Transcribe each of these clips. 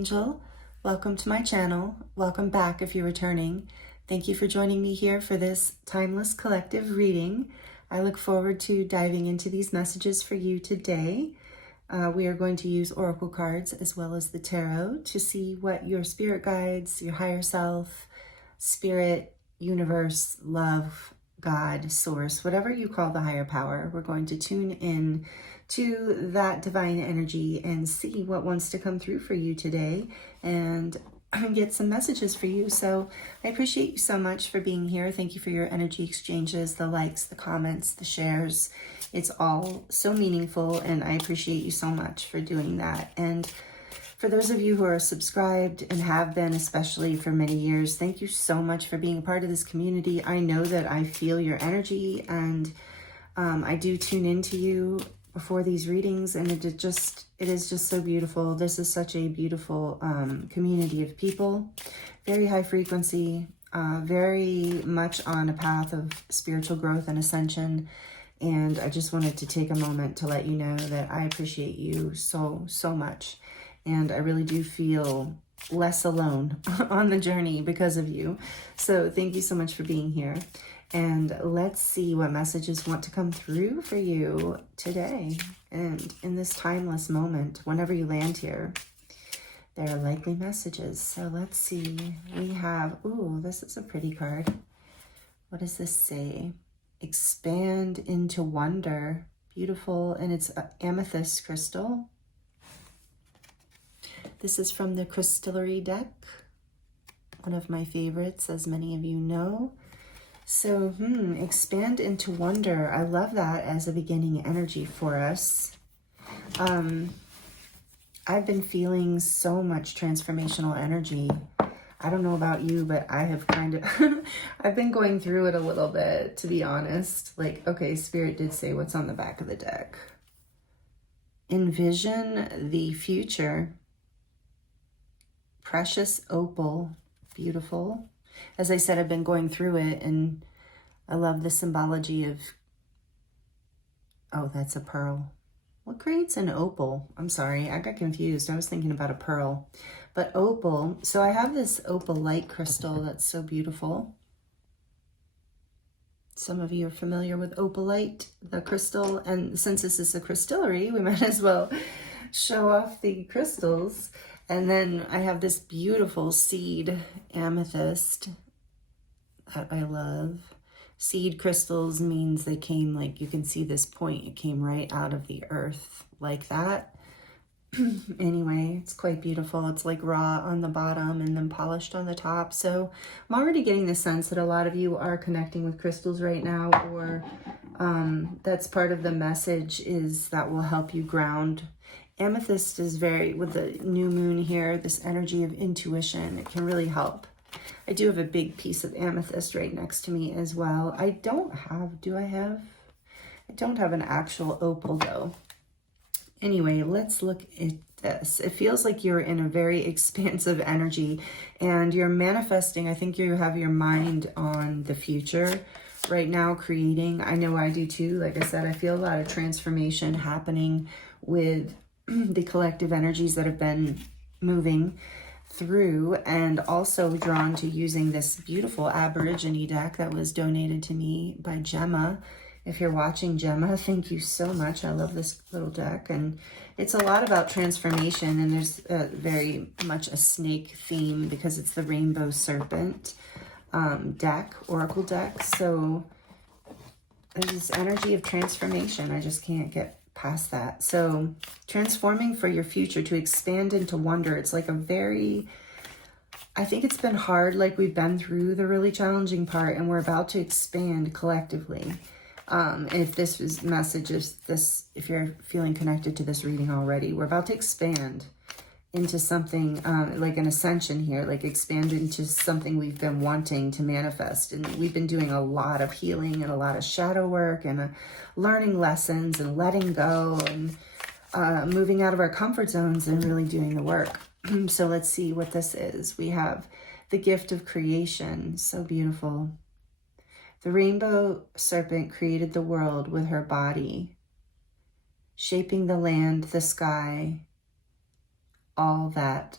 angel. Welcome to my channel. Welcome back if you're returning. Thank you for joining me here for this timeless collective reading. I look forward to diving into these messages for you today. We are going to use oracle cards as well as the tarot to see what your spirit guides, your higher self, spirit, universe, love, God, source, whatever you call the higher power. We're going to tune in to that divine energy and see what wants to come through for you today and get some messages for you. So I appreciate you so much for being here. Thank you for your energy exchanges, the likes, the comments, the shares. It's all so meaningful, and I appreciate you so much for doing that. And for those of you who are subscribed and have been, especially for many years, thank you so much for being a part of this community. I know that I feel your energy, and I do tune into you before these readings, and it is just so beautiful. This is such a beautiful community of people, very high frequency, very much on a path of spiritual growth and ascension. And I just wanted to take a moment to let you know that I appreciate you so much. And I really do feel less alone on the journey because of you. So thank you so much for being here. And let's see what messages want to come through for you today. And in this timeless moment, whenever you land here, there are likely messages. So let's see. We have, ooh, this is a pretty card. What does this say? Expand into wonder. Beautiful. And it's amethyst crystal. This is from the Crystallary deck, one of my favorites, as many of you know. So, expand into wonder. I love that as a beginning energy for us. I've been feeling so much transformational energy. I don't know about you, but I have kind of, I've been going through it a little bit, to be honest. Like, okay, Spirit did say what's on the back of the deck. Envision the future. Precious opal, beautiful. As I said, I've been going through it, and I love the symbology of, oh, that's a pearl. What creates an opal? I'm sorry, I got confused. I was thinking about a pearl. But opal, so I have this opal light crystal that's so beautiful. Some of you are familiar with opalite, the crystal, and since this is a crystallary, we might as well show off the crystals. And then I have this beautiful seed amethyst that I love. Seed crystals means they came, like, you can see this point, it came right out of the earth like that. Anyway, it's quite beautiful. It's like raw on the bottom and then polished on the top. So I'm already getting the sense that a lot of you are connecting with crystals right now, or that's part of the message, is that will help you ground. Amethyst is very, with the new moon here, this energy of intuition, it can really help. I do have a big piece of amethyst right next to me as well. I don't have, I don't have an actual opal though. Anyway, let's look at this. It feels like you're in a very expansive energy and you're manifesting. I think you have your mind on the future right now, creating. I know I do too. Like I said, I feel a lot of transformation happening with the collective energies that have been moving through, and also drawn to using this beautiful Aborigine deck that was donated to me by Gemma. If you're watching, Gemma, thank you so much. I love this little deck, and it's a lot about transformation, and there's very much a snake theme because it's the Rainbow Serpent deck, oracle deck. So there's this energy of transformation. I just can't get past that. So transforming for your future, to expand into wonder. It's like a very, I think it's been hard, like we've been through the really challenging part and we're about to expand collectively. If this is message, if you're feeling connected to this reading already, we're about to expand into something like an ascension here, like expand into something we've been wanting to manifest. And we've been doing a lot of healing and a lot of shadow work and learning lessons and letting go and moving out of our comfort zones and really doing the work. So let's see what this is. We have the gift of creation. So beautiful. The rainbow serpent created the world with her body, shaping the land, the sky, all that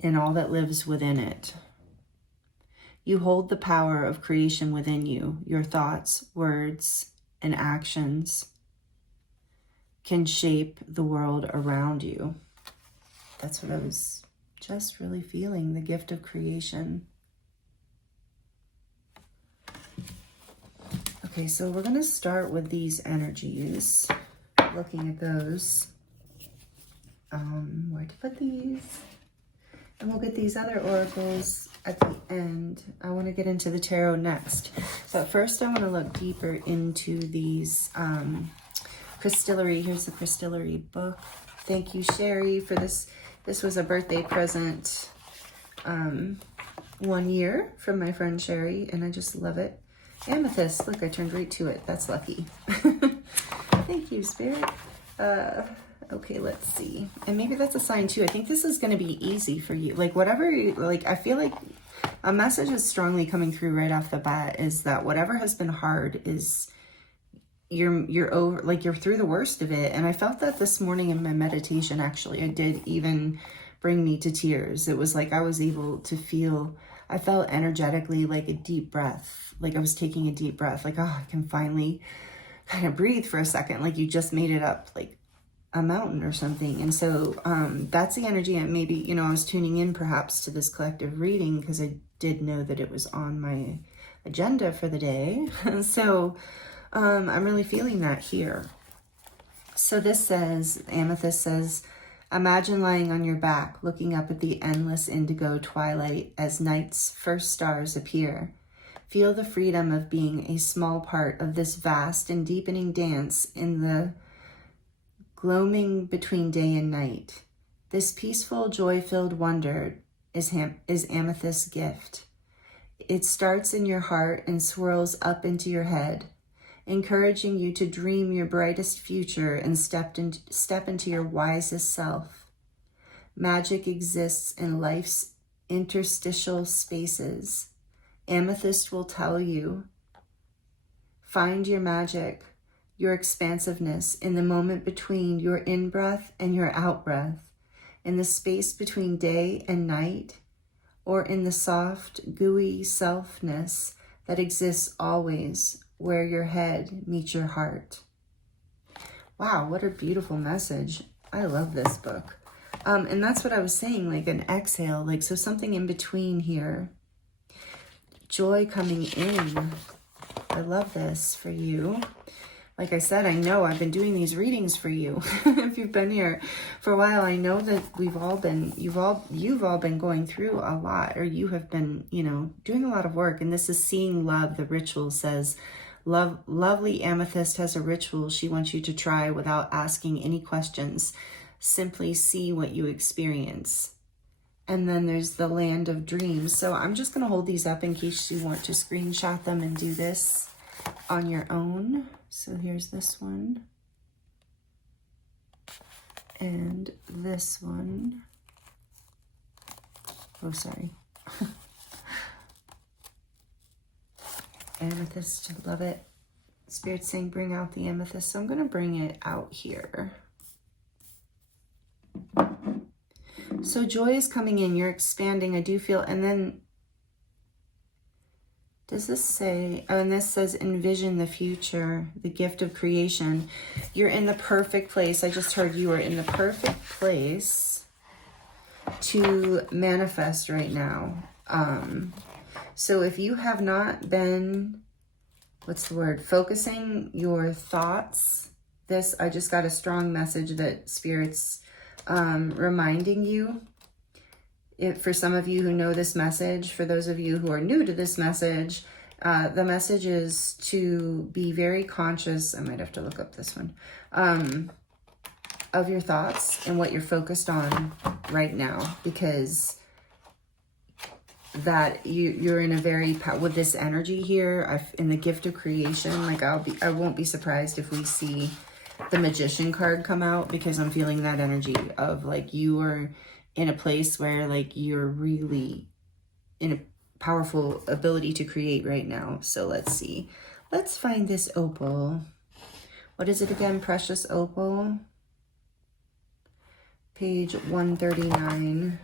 and all that lives within it. You hold the power of creation within you. Your thoughts, words, and actions can shape the world around you. That's what I was just really feeling, the gift of creation. Okay, so we're going to start with these energies, looking at those. Where to put these? And we'll get these other oracles at the end. I want to get into the tarot next. But first I want to look deeper into these Crystallary. Here's the Crystallary book. Thank you, Sherry, for this. This was a birthday present 1 year from my friend Sherry, and I just love it. Amethyst. Look, I turned right to it. That's lucky. Thank you, Spirit. Okay, let's see. And maybe that's a sign too. I think this is going to be easy for you. Like whatever, like I feel like a message is strongly coming through right off the bat is that whatever has been hard is you're over, like you're through the worst of it. And I felt that this morning in my meditation, actually, it did even bring me to tears. It was like I was able to feel, I felt energetically like a deep breath. Like I was taking a deep breath, like, oh, I can finally kind of breathe for a second. Like you just made it up, like a mountain or something. And so that's the energy. And maybe, you know, I was tuning in perhaps to this collective reading because I did know that it was on my agenda for the day. So I'm really feeling that here. So this says, Amethyst says, imagine lying on your back, looking up at the endless indigo twilight as night's first stars appear. Feel the freedom of being a small part of this vast and deepening dance in the gloaming between day and night. This peaceful, joy-filled wonder is Amethyst's gift. It starts in your heart and swirls up into your head, encouraging you to dream your brightest future and step into your wisest self. Magic exists in life's interstitial spaces. Amethyst will tell you, find your magic, your expansiveness in the moment between your in-breath and your out-breath, in the space between day and night, or in the soft, gooey selfness that exists always where your head meets your heart. Wow, what a beautiful message. I love this book. And that's what I was saying, like an exhale, like, so something in between here. Joy coming in. I love this for you. Like I said, I know I've been doing these readings for you. If you've been here for a while, I know that you've all been going through a lot, or you have been, you know, doing a lot of work. And this is seeing love. The ritual says, lovely Amethyst has a ritual she wants you to try without asking any questions. Simply see what you experience. And then there's the land of dreams. So I'm just going to hold these up in case you want to screenshot them and do this on your own. So here's this one. And this one. Oh, sorry. Amethyst, love it. Spirit's saying bring out the amethyst. So I'm going to bring it out here. So joy is coming in. You're expanding. I do feel, and then does this say, oh, and this says envision the future, the gift of creation. You're in the perfect place. I just heard you are in the perfect place to manifest right now. So if you have not been, what's the word, focusing your thoughts, this, I just got a strong message that Spirit's reminding you. For some of you who know this message, for those of you who are new to this message, the message is to be very conscious, I might have to look up this one, of your thoughts and what you're focused on right now, because that you're in a very, with this energy here, in the gift of creation, like I won't be surprised if we see the Magician card come out, because I'm feeling that energy of like you are in a place where like you're really in a powerful ability to create right now. So let's see. Let's find this opal. What is it again? Precious opal. Page 139.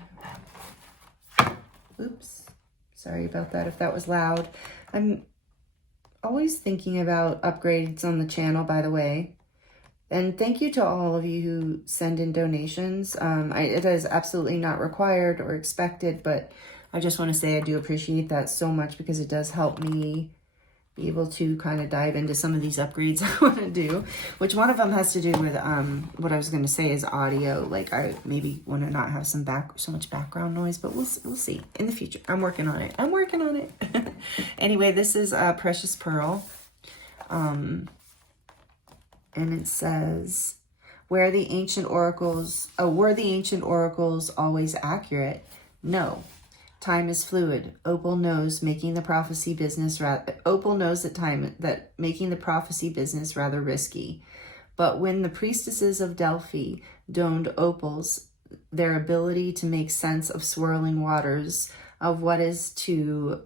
Oops. Sorry about that if that was loud. I'm always thinking about upgrades on the channel, by the way. And thank you to all of you who send in donations. It is absolutely not required or expected, but I just want to say I do appreciate that so much because it does help me be able to kind of dive into some of these upgrades I want to do, which one of them has to do with what I was going to say is audio. Like I maybe want to not have so much background noise, but we'll see in the future. I'm working on it. Anyway, this is Precious Pearl, and it says, were the ancient oracles always accurate? No. Time is fluid. Opal knows making the prophecy business making the prophecy business rather risky. But when the priestesses of Delphi donned opals, their ability to make sense of swirling waters of what is to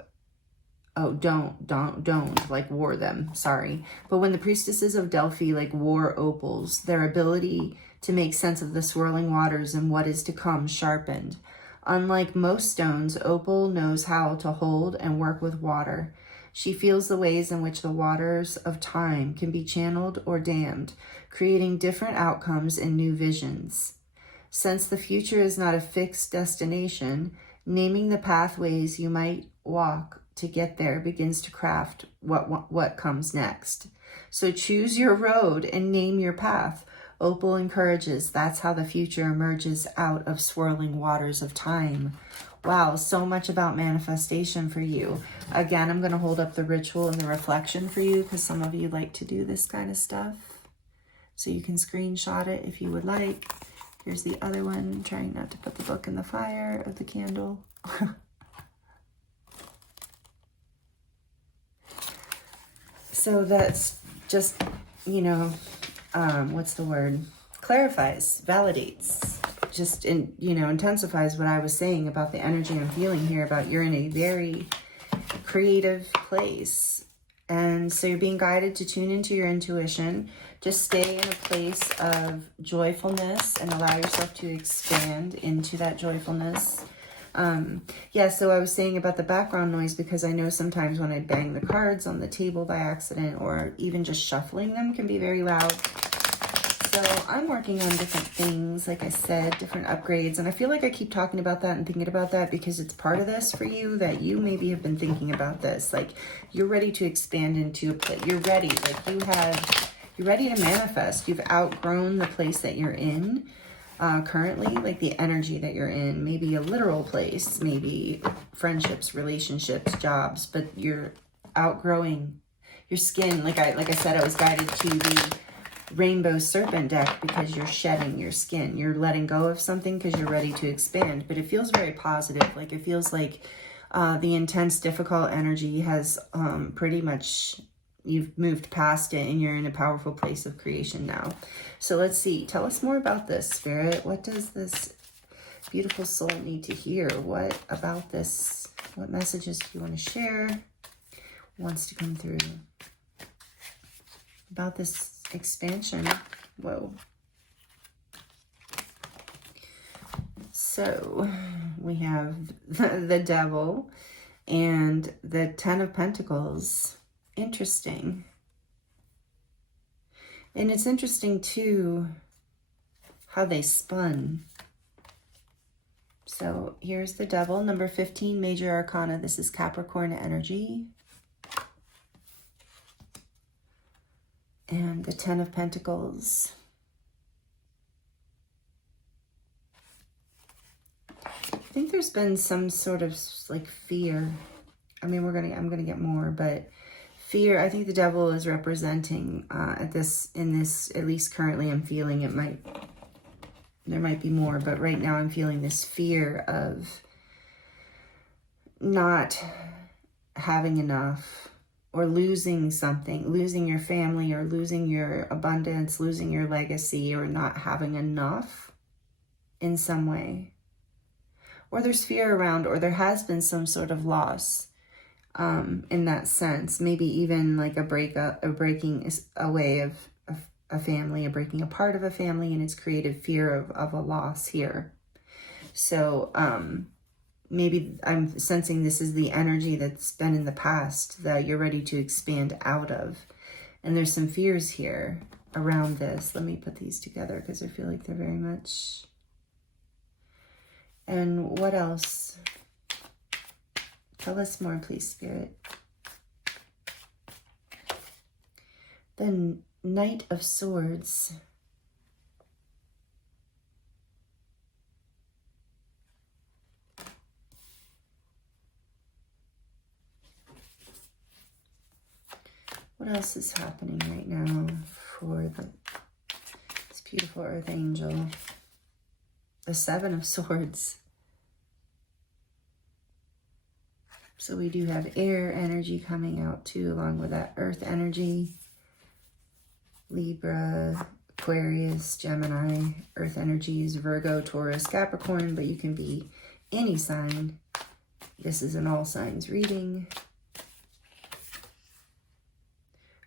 wore them. Sorry. But when the priestesses of Delphi wore opals, their ability to make sense of the swirling waters and what is to come sharpened. Unlike most stones, opal knows how to hold and work with water. She feels the ways in which the waters of time can be channeled or dammed, creating different outcomes and new visions. Since the future is not a fixed destination, naming the pathways you might walk to get there begins to craft what comes next. So choose your road and name your path. Opal encourages. That's how the future emerges out of swirling waters of time. Wow, so much about manifestation for you. Again, I'm going to hold up the ritual and the reflection for you because some of you like to do this kind of stuff. So you can screenshot it if you would like. Here's the other one, trying not to put the book in the fire of the candle. So that's just, what's the word? Clarifies, validates, just intensifies what I was saying about the energy I'm feeling here about you're in a very creative place. And so you're being guided to tune into your intuition. Just stay in a place of joyfulness and allow yourself to expand into that joyfulness. So I was saying about the background noise because I know sometimes when I bang the cards on the table by accident or even just shuffling them can be very loud. So I'm working on different things, like I said, different upgrades. And I feel like I keep talking about that and thinking about that because it's part of this for you that you maybe have been thinking about this. Like you're ready to expand into a place. You're ready. You're ready to manifest. You've outgrown the place that you're in. Currently, like the energy that you're in, maybe a literal place, maybe friendships, relationships, jobs, but you're outgrowing your skin. Like I said, I was guided to the Rainbow Serpent deck because you're shedding your skin. You're letting go of something because you're ready to expand, but it feels very positive. Like it feels like the intense, difficult energy has pretty much, you've moved past it and you're in a powerful place of creation now. So let's see. Tell us more about this, Spirit. What does this beautiful soul need to hear? What about this? What messages do you want to share? Wants to come through about this expansion? Whoa. So we have the Devil and the Ten of Pentacles. Interesting. And it's interesting too how they spun. So here's the Devil, number 15, Major Arcana. This is Capricorn energy. And the Ten of Pentacles. I think there's been some sort of like fear. I mean, I'm gonna get more, but fear. I think the Devil is representing in this, at least currently I'm feeling there might be more, but right now I'm feeling this fear of not having enough or losing something, losing your family or losing your abundance, losing your legacy, or not having enough in some way. Or there's fear around, or there has been some sort of loss. In that sense, maybe even like a breakup, a breaking away of a family, a breaking apart of a family, and it's created fear of a loss here. So maybe I'm sensing this is the energy that's been in the past that you're ready to expand out of. And there's some fears here around this. Let me put these together because I feel like they're very much. And what else? Tell us more, please, Spirit. The Knight of Swords. What else is happening right now for this beautiful Earth Angel? The Seven of Swords. So we do have air energy coming out too, along with that earth energy. Libra, Aquarius, Gemini. Earth energy is Virgo, Taurus, Capricorn, but you can be any sign. This is an all signs reading.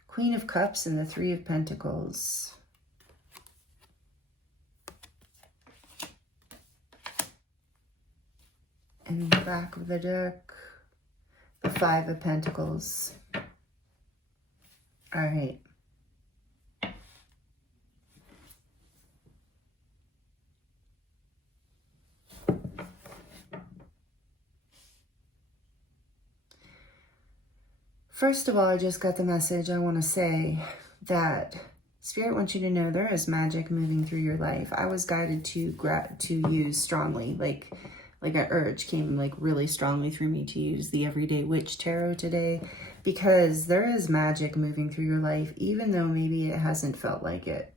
Queen of Cups and the Three of Pentacles. And in the back of the deck, the Five of Pentacles. All right. First of all, I just got the message. I want to say that Spirit wants you to know there is magic moving through your life. I was guided to use strongly, like an urge came like really strongly through me to use the Everyday Witch Tarot today, because there is magic moving through your life, even though maybe it hasn't felt like it.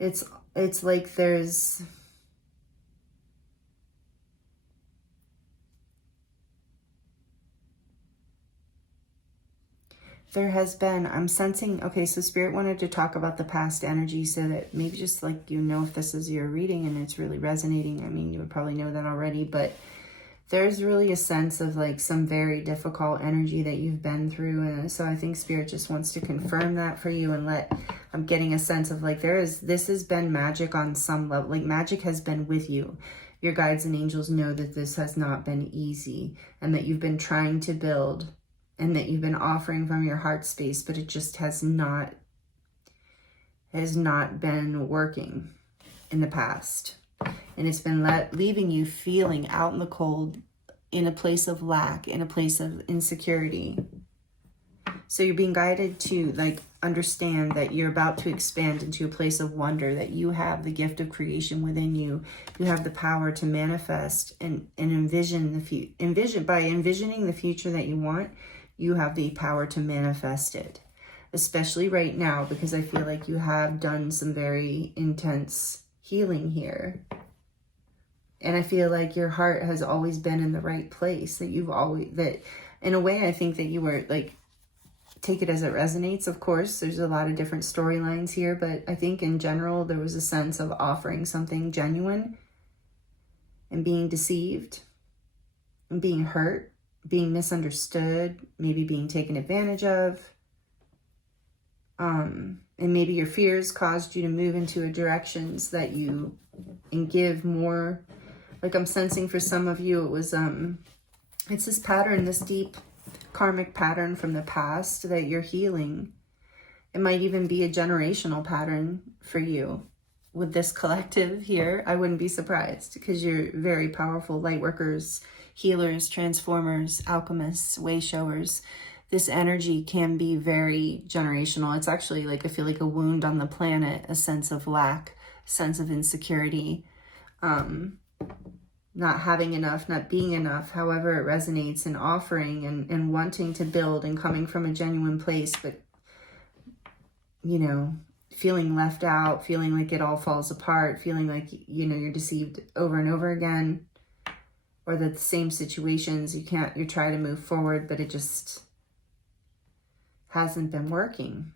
It's like there has been, I'm sensing, okay, so Spirit wanted to talk about the past energy so that maybe just like, you know, if this is your reading and it's really resonating, I mean, you would probably know that already, but there's really a sense of like some very difficult energy that you've been through. And so I think Spirit just wants to confirm that for you and I'm getting a sense of like, this has been magic on some level, like magic has been with you. Your guides and angels know that this has not been easy and that you've been trying to build and that you've been offering from your heart space, but it just has not been working in the past. And it's been leaving you feeling out in the cold, in a place of lack, in a place of insecurity. So you're being guided to like understand that you're about to expand into a place of wonder, that you have the gift of creation within you. You have the power to manifest and envision by envisioning the future that you want. You have the power to manifest it, especially right now, because I feel like you have done some very intense healing here. And I feel like your heart has always been in the right place, that in a way, I think that you were like, take it as it resonates. Of course, there's a lot of different storylines here, but I think in general, there was a sense of offering something genuine and being deceived and being hurt, being misunderstood, maybe being taken advantage of. And maybe your fears caused you to move into directions that you and give more. Like I'm sensing for some of you, it was, it's this pattern, this deep karmic pattern from the past that you're healing. It might even be a generational pattern for you. With this collective here, I wouldn't be surprised, because you're very powerful light workers, healers, transformers, alchemists, way showers. This energy can be very generational. It's actually like, I feel like a wound on the planet, a sense of lack, sense of insecurity, not having enough, not being enough, however it resonates, and offering and wanting to build and coming from a genuine place, but, you know, feeling left out, feeling like it all falls apart, feeling like, you know, you're deceived over and over again, or that the same situations, you try to move forward, but it just hasn't been working.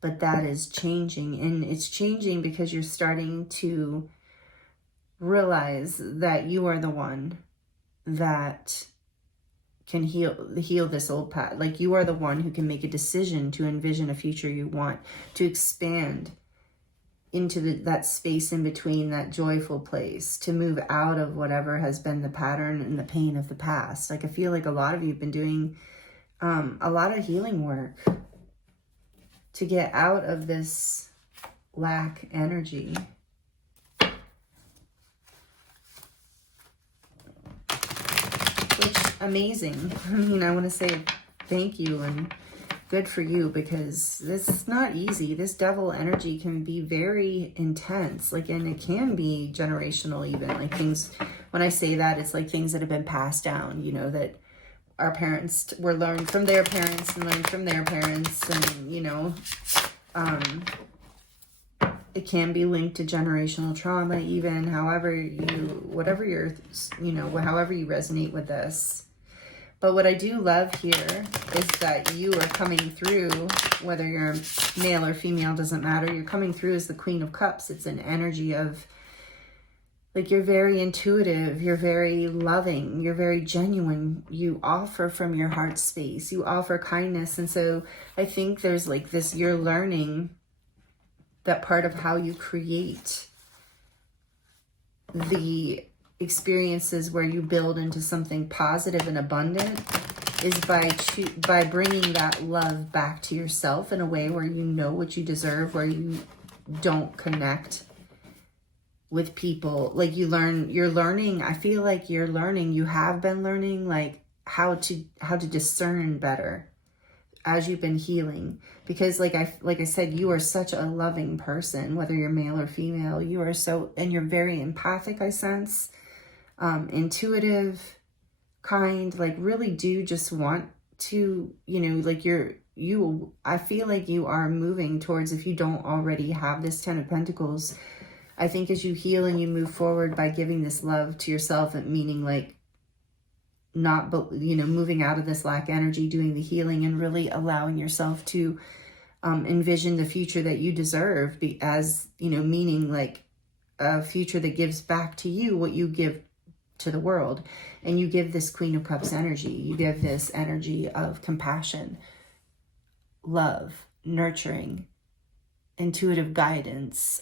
But that is changing, and it's changing because you're starting to realize that you are the one that can heal this old path. Like you are the one who can make a decision to envision a future you want, to expand into that space in between, that joyful place, to move out of whatever has been the pattern and the pain of the past. Like, I feel like a lot of you have been doing a lot of healing work to get out of this lack energy. Which, amazing. I mean, I want to say thank you and good for you, because this is not easy. This devil energy can be very intense, like, and it can be generational even. Like, things, when I say that, it's like things that have been passed down, you know, that our parents were learned from their parents and learned from their parents, and, you know, it can be linked to generational trauma even, however you, whatever your, you know, however you resonate with this. But what I do love here is that you are coming through, whether you're male or female, doesn't matter. You're coming through as the Queen of Cups. It's an energy of, like, you're very intuitive, you're very loving, you're very genuine. You offer from your heart space, you offer kindness. And so I think there's like this, you're learning that part of how you create the experiences where you build into something positive and abundant is by bringing that love back to yourself in a way where you know what you deserve, where you don't connect with people. Like, you're learning, I feel like you're learning, you have been learning, like, how to discern better as you've been healing. Because like I said, you are such a loving person, whether you're male or female. You are so, and you're very empathic, I sense. Intuitive, kind, like, really do just want to, you know, like, I feel like you are moving towards, if you don't already have this 10 of Pentacles, I think as you heal and you move forward by giving this love to yourself, meaning like not, you know, moving out of this lack energy, doing the healing and really allowing yourself to envision the future that you deserve, as, you know, meaning like a future that gives back to you what you give to the world. And you give this Queen of Cups energy, you give this energy of compassion, love, nurturing, intuitive guidance,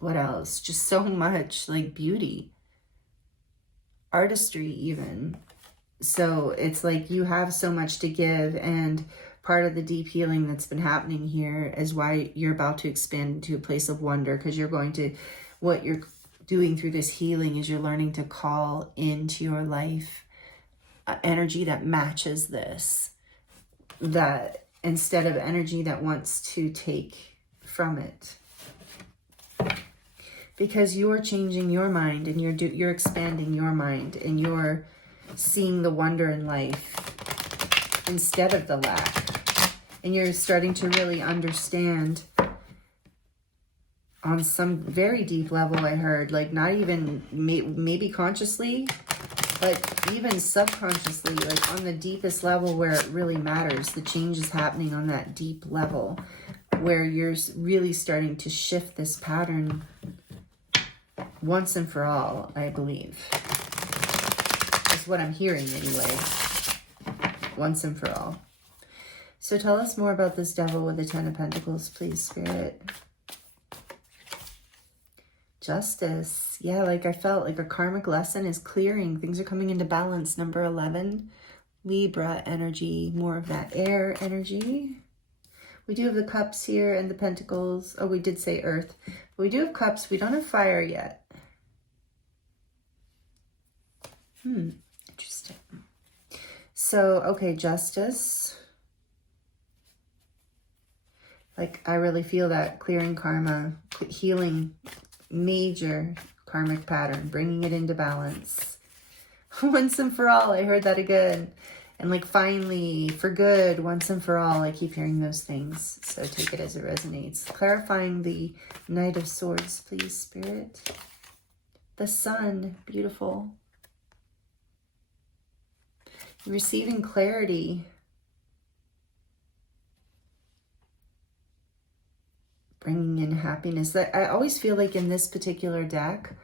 what else, just so much, like, beauty, artistry even. So it's like you have so much to give, and part of the deep healing that's been happening here is why you're about to expand into a place of wonder, because you're going to, what you're doing through this healing is you're learning to call into your life energy that matches this, that instead of energy that wants to take from it. Because you're changing your mind, and you're expanding your mind, and you're seeing the wonder in life instead of the lack. And you're starting to really understand on some very deep level, I heard, like, not even maybe consciously, but even subconsciously, like on the deepest level where it really matters. The change is happening on that deep level where you're really starting to shift this pattern once and for all, I believe. That's what I'm hearing anyway. Once and for all. So tell us more about this devil with the 10 of Pentacles, please, Spirit. Justice. Yeah, like I felt like a karmic lesson is clearing. Things are coming into balance. Number 11, Libra energy, more of that air energy. We do have the cups here and the pentacles. Oh, we did say earth. But we do have cups. We don't have fire yet. Interesting. So, okay, justice. Like, I really feel that clearing karma, healing major karmic pattern, bringing it into balance. Once and for all, I heard that again. And like, finally, for good, once and for all, I keep hearing those things. So take it as it resonates. Clarifying the Knight of Swords, please, Spirit. The Sun, beautiful. Receiving clarity. Bringing in happiness. That I always feel like in this particular deck,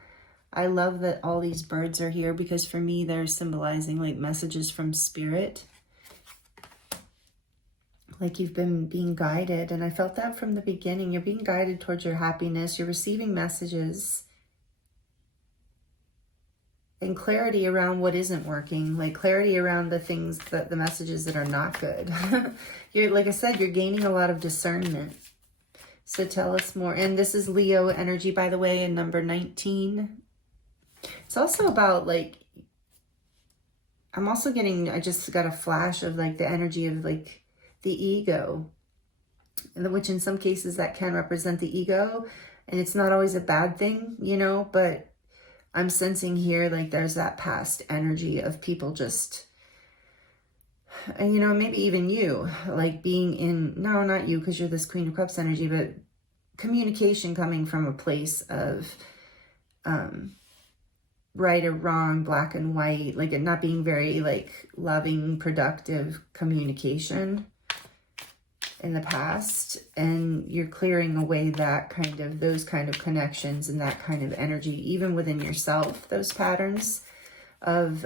I love that all these birds are here, because for me, they're symbolizing like messages from Spirit. like you've been being guided. And I felt that from the beginning. You're being guided towards your happiness. You're receiving messages and clarity around what isn't working, like clarity around the things that the messages that are not good. You're, like I said, you're gaining a lot of discernment. So tell us more. And this is Leo energy, by the way, and number 19. It's also about like, I'm also getting, I just got a flash of like the energy of like the ego, which in some cases that can represent the ego. And it's not always a bad thing, you know, but I'm sensing here like there's that past energy of people just, and you know, maybe even you, like being in, no, not you, because you're this Queen of Cups energy, but communication coming from a place of right or wrong, black and white, like it not being very like loving, productive communication in the past, and you're clearing away that kind of, those kind of connections and that kind of energy, even within yourself, those patterns of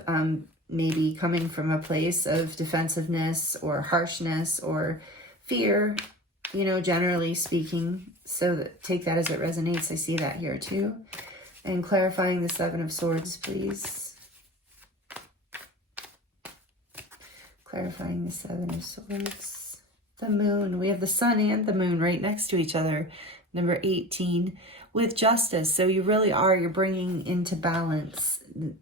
maybe coming from a place of defensiveness or harshness or fear, you know, generally speaking. So take that as it resonates. I see that here too. And clarifying the Seven of Swords, please. Clarifying the Seven of Swords. The moon, we have the sun and the moon right next to each other. Number 18, with justice. So you really are, you're bringing into balance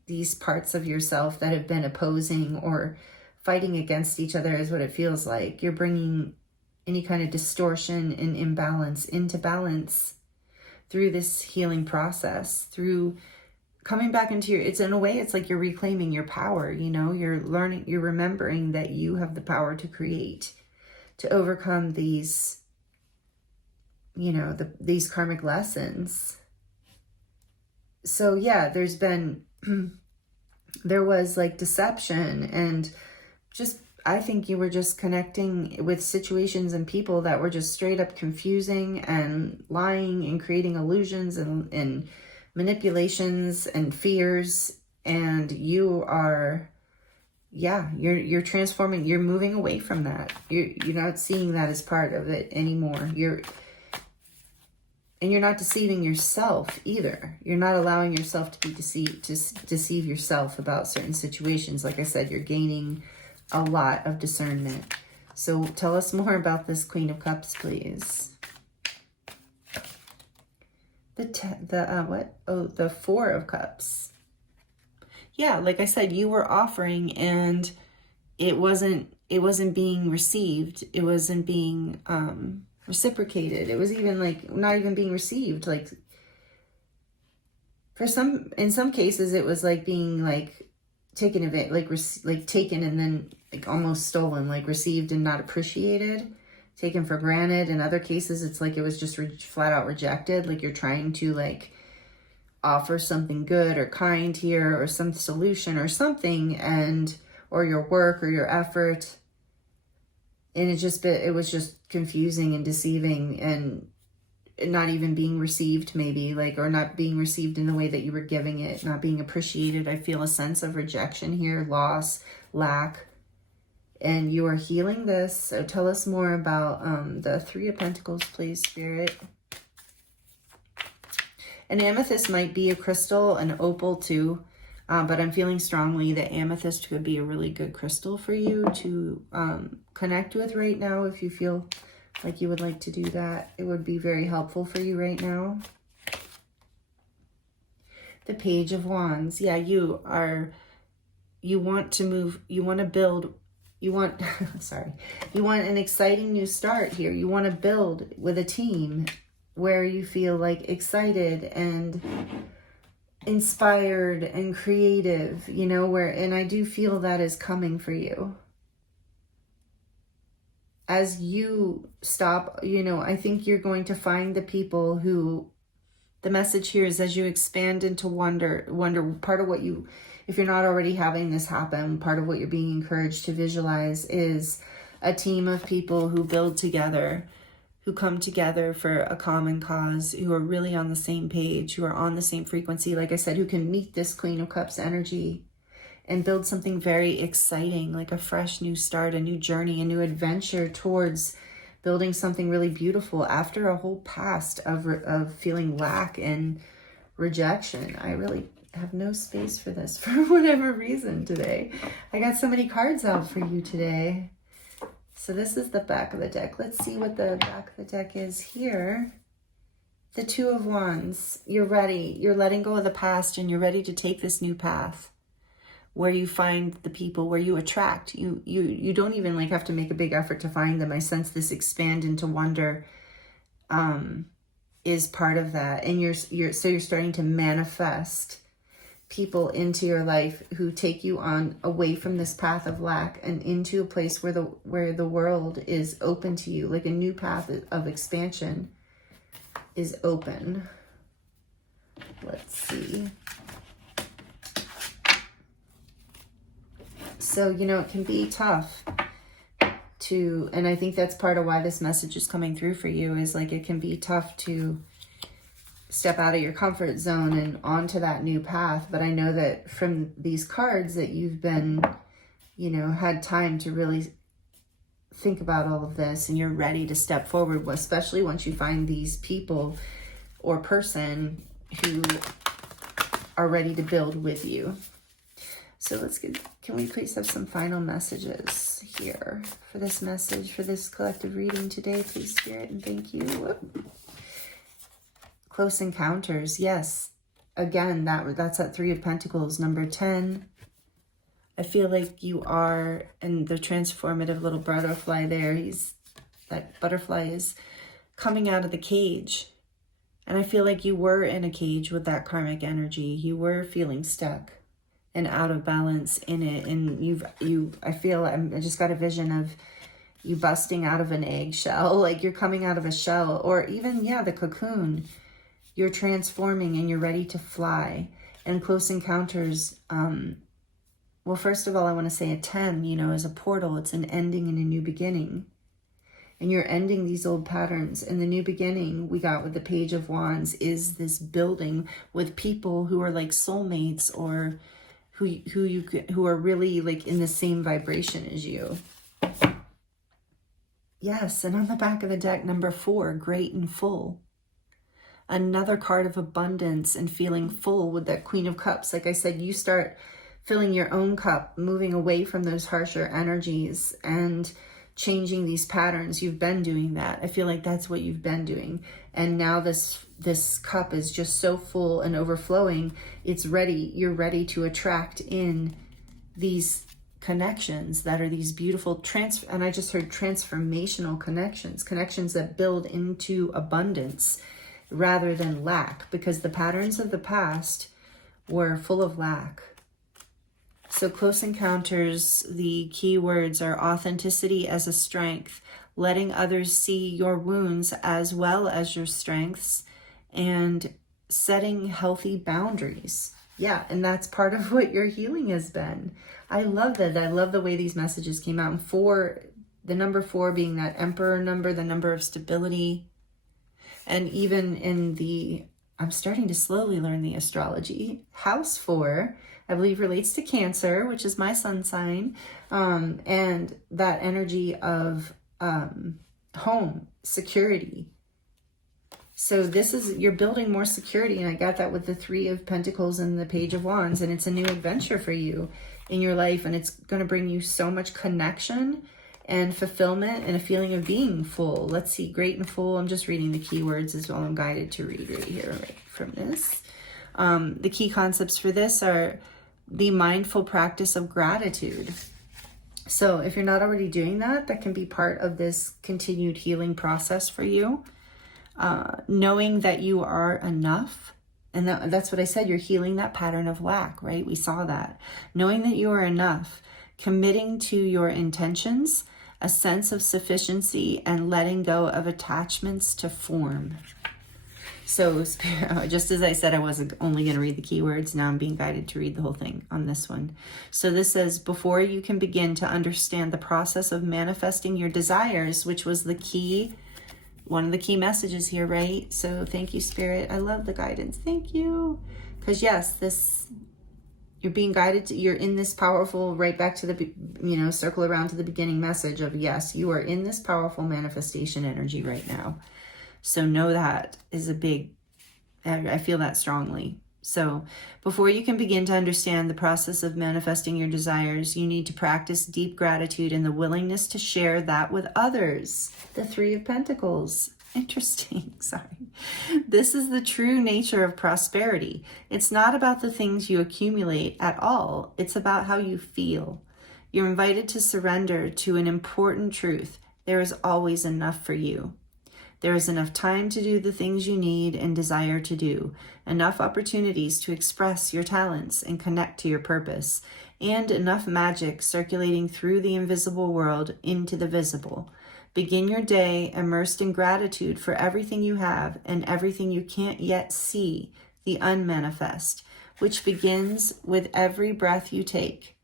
these parts of yourself that have been opposing or fighting against each other is what it feels like. You're bringing any kind of distortion and imbalance into balance through this healing process, through coming back into your, it's in a way, it's like you're reclaiming your power, you know, you're learning, you're remembering that you have the power to create, to overcome these, you know, these karmic lessons. So yeah, there's been, there was like deception and just, I think you were just connecting with situations and people that were just straight up confusing and lying and creating illusions and manipulations and fears. And you are, yeah, you're transforming, you're moving away from that. You're not seeing that as part of it anymore. And you're not deceiving yourself either. You're not allowing yourself to be deceived, to deceive yourself about certain situations. Like I said, you're gaining a lot of discernment. So tell us more about this Queen of Cups, please. The Four of Cups. Yeah, like I said, you were offering and it wasn't being received. It wasn't being reciprocated. It was even like not even being received. Like in some cases, it was like being like taken of it, like taken and then like almost stolen, like received and not appreciated, taken for granted. In other cases, it's like it was just flat out rejected. Like you're trying to like offer something good or kind here or some solution or something, and or your work or your effort, and it was just confusing and deceiving and not even being received, maybe, like, or not being received in the way that you were giving it, not being appreciated. I feel a sense of rejection here, loss, lack, and you are healing this. So tell us more about the Three of Pentacles, please, Spirit. An amethyst might be a crystal, an opal too, but I'm feeling strongly that amethyst could be a really good crystal for you to connect with right now. If you feel like you would like to do that, it would be very helpful for you right now. The Page of Wands. Yeah, you want to move, you want to build, you want, sorry, you want an exciting new start here. You want to build with a team where you feel like excited and inspired and creative, you know, and I do feel that is coming for you. As you stop, you know, I think you're going to find the people who, the message here is as you expand into wonder, part of what you, if you're not already having this happen, part of what you're being encouraged to visualize is a team of people who build together, who come together for a common cause, who are really on the same page, who are on the same frequency, like I said, who can meet this Queen of Cups energy and build something very exciting, like a fresh new start, a new journey, a new adventure towards building something really beautiful after a whole past of feeling lack and rejection. I really have no space for this for whatever reason today. I got so many cards out for you today. So this is the back of the deck. Let's see what the back of the deck is here. The Two of Wands. You're ready. You're letting go of the past and you're ready to take this new path where you find the people, where you attract. You don't even like have to make a big effort to find them. I sense this expand into wonder is part of that. And you're starting to manifest people into your life who take you on away from this path of lack and into a place where the world is open to you, like a new path of expansion is open. Let's see. So, you know, it can be tough to, and I think that's part of why this message is coming through for you, is like it can be tough to step out of your comfort zone and onto that new path. But I know that from these cards that you've been, you know, had time to really think about all of this and you're ready to step forward, especially once you find these people or person who are ready to build with you. So let's get, can we please have some final messages here for this message, for this collective reading today, please, Spirit, and thank you. Whoop. Close encounters, yes. Again, that's that Three of Pentacles, number 10. I feel like you are, and the transformative little butterfly there, that butterfly is coming out of the cage. And I feel like you were in a cage with that karmic energy. You were feeling stuck and out of balance in it. And I just got a vision of you busting out of an eggshell, like you're coming out of a shell, or even, yeah, the cocoon. You're transforming and you're ready to fly. And close encounters, well, first of all, I want to say a 10, you know, is a portal. It's an ending and a new beginning. And you're ending these old patterns. And the new beginning we got with the Page of Wands is this building with people who are like soulmates, or who are really like in the same vibration as you. Yes, and on the back of the deck, number 4, great and full. Another card of abundance and feeling full with that Queen of Cups. Like I said, you start filling your own cup, moving away from those harsher energies and changing these patterns. You've been doing that. I feel like that's what you've been doing. And now this cup is just so full and overflowing. It's ready. You're ready to attract in these connections that are these beautiful and I just heard transformational connections that build into abundance rather than lack, because the patterns of the past were full of lack. So close encounters, the key words are authenticity as a strength, letting others see your wounds as well as your strengths, and setting healthy boundaries. Yeah, and that's part of what your healing has been. I love that. I love the way these messages came out. And 4, the number 4 being that Emperor number, the number of stability. And even in I'm starting to slowly learn the astrology. House 4, I believe, relates to Cancer, which is my sun sign. And that energy of home, security. So this is, you're building more security. And I got that with the 3 of Pentacles and the Page of Wands. And it's a new adventure for you in your life. And it's going to bring you so much connection and fulfillment and a feeling of being full. Let's see, great and full. I'm just reading the keywords as well. I'm guided to read right here, right from this. The key concepts for this are the mindful practice of gratitude. So if you're not already doing that, that can be part of this continued healing process for you. Knowing that you are enough. And that's what I said, you're healing that pattern of lack, right? We saw that. Knowing that you are enough, committing to your intentions, a sense of sufficiency, and letting go of attachments to form. So just as I said, I wasn't only going to read the keywords. Now I'm being guided to read the whole thing on this one. So this says, before you can begin to understand the process of manifesting your desires, which was the key, one of the key messages here, right? So thank you, Spirit. I love the guidance. Thank you. Because yes, You're being guided to, you're in this powerful, right back to the, circle around to the beginning message of, yes, you are in this powerful manifestation energy right now. So know that is a big, I feel that strongly. So before you can begin to understand the process of manifesting your desires, you need to practice deep gratitude and the willingness to share that with others. The Three of Pentacles. Interesting. Sorry. This is the true nature of prosperity. It's not about the things you accumulate at all. It's about how you feel. You're invited to surrender to an important truth. There is always enough for you. There is enough time to do the things you need and desire to do, enough opportunities to express your talents and connect to your purpose, and enough magic circulating through the invisible world into the visible. Begin your day immersed in gratitude for everything you have and everything you can't yet see, the unmanifest, which begins with every breath you take.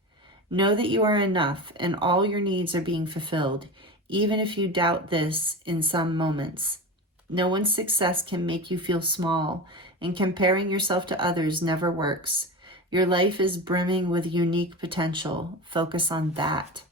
Know that you are enough and all your needs are being fulfilled, even if you doubt this in some moments. No one's success can make you feel small, and comparing yourself to others never works. Your life is brimming with unique potential. Focus on that.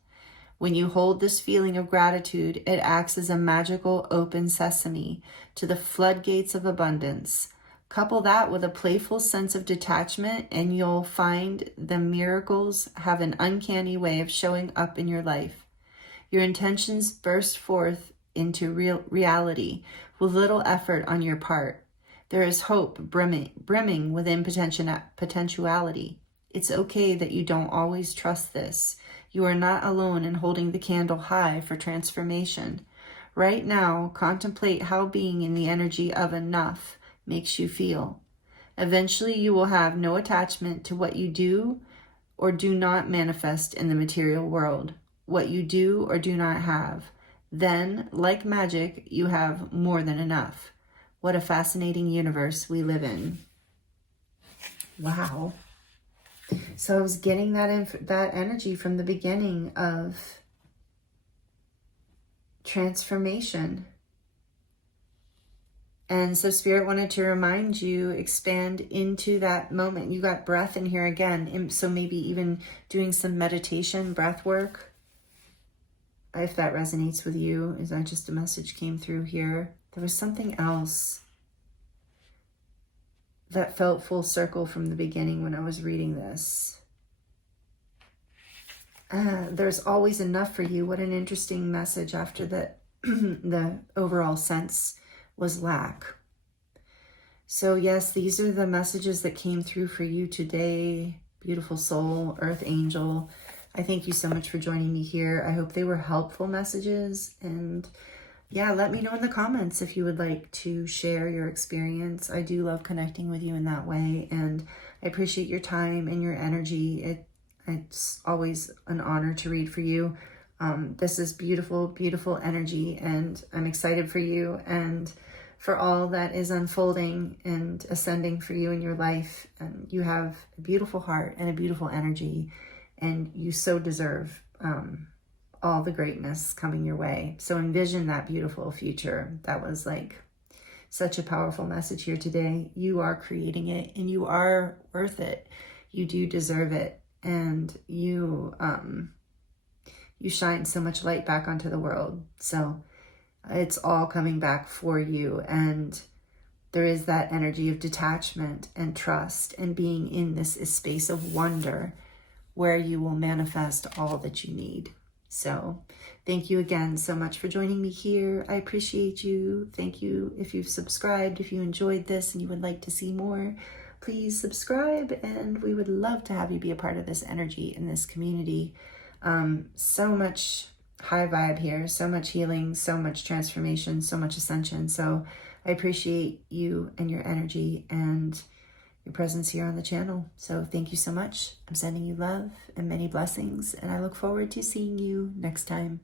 When you hold this feeling of gratitude, it acts as a magical open sesame to the floodgates of abundance. Couple that with a playful sense of detachment, and you'll find the miracles have an uncanny way of showing up in your life. Your intentions burst forth into reality with little effort on your part. There is hope brimming within potentiality. It's okay that you don't always trust this. You are not alone in holding the candle high for transformation. Right now, contemplate how being in the energy of enough makes you feel. Eventually, you will have no attachment to what you do or do not manifest in the material world, what you do or do not have. Then, like magic, you have more than enough. What a fascinating universe we live in. Wow. So I was getting that energy from the beginning of transformation. And so Spirit wanted to remind you, expand into that moment. You got breath in here again. So maybe even doing some meditation, breath work. If that resonates with you, is that just a message came through here? There was something else that felt full circle from the beginning when I was reading this. There's always enough for you. What an interesting message after that. The overall sense was lack. So yes, these are the messages that came through for you today. Beautiful soul, earth angel. I thank you so much for joining me here. I hope they were helpful messages. And yeah, let me know in the comments if you would like to share your experience. I do love connecting with you in that way. And I appreciate your time and your energy. It's always an honor to read for you. This is beautiful, beautiful energy. And I'm excited for you and for all that is unfolding and ascending for you in your life. And you have a beautiful heart and a beautiful energy. And you so deserve all the greatness coming your way. So envision that beautiful future. That was like such a powerful message here today. You are creating it and you are worth it. You do deserve it. And you shine so much light back onto the world. So it's all coming back for you. And there is that energy of detachment and trust and being in this space of wonder where you will manifest all that you need. So thank you again so much for joining me here. I appreciate you. Thank you. If you've subscribed, if you enjoyed this and you would like to see more, please subscribe. And we would love to have you be a part of this energy in this community. So much high vibe here, so much healing, so much transformation, so much ascension. So I appreciate you and your energy and your presence here on the channel. So thank you so much. I'm sending you love and many blessings, and I look forward to seeing you next time.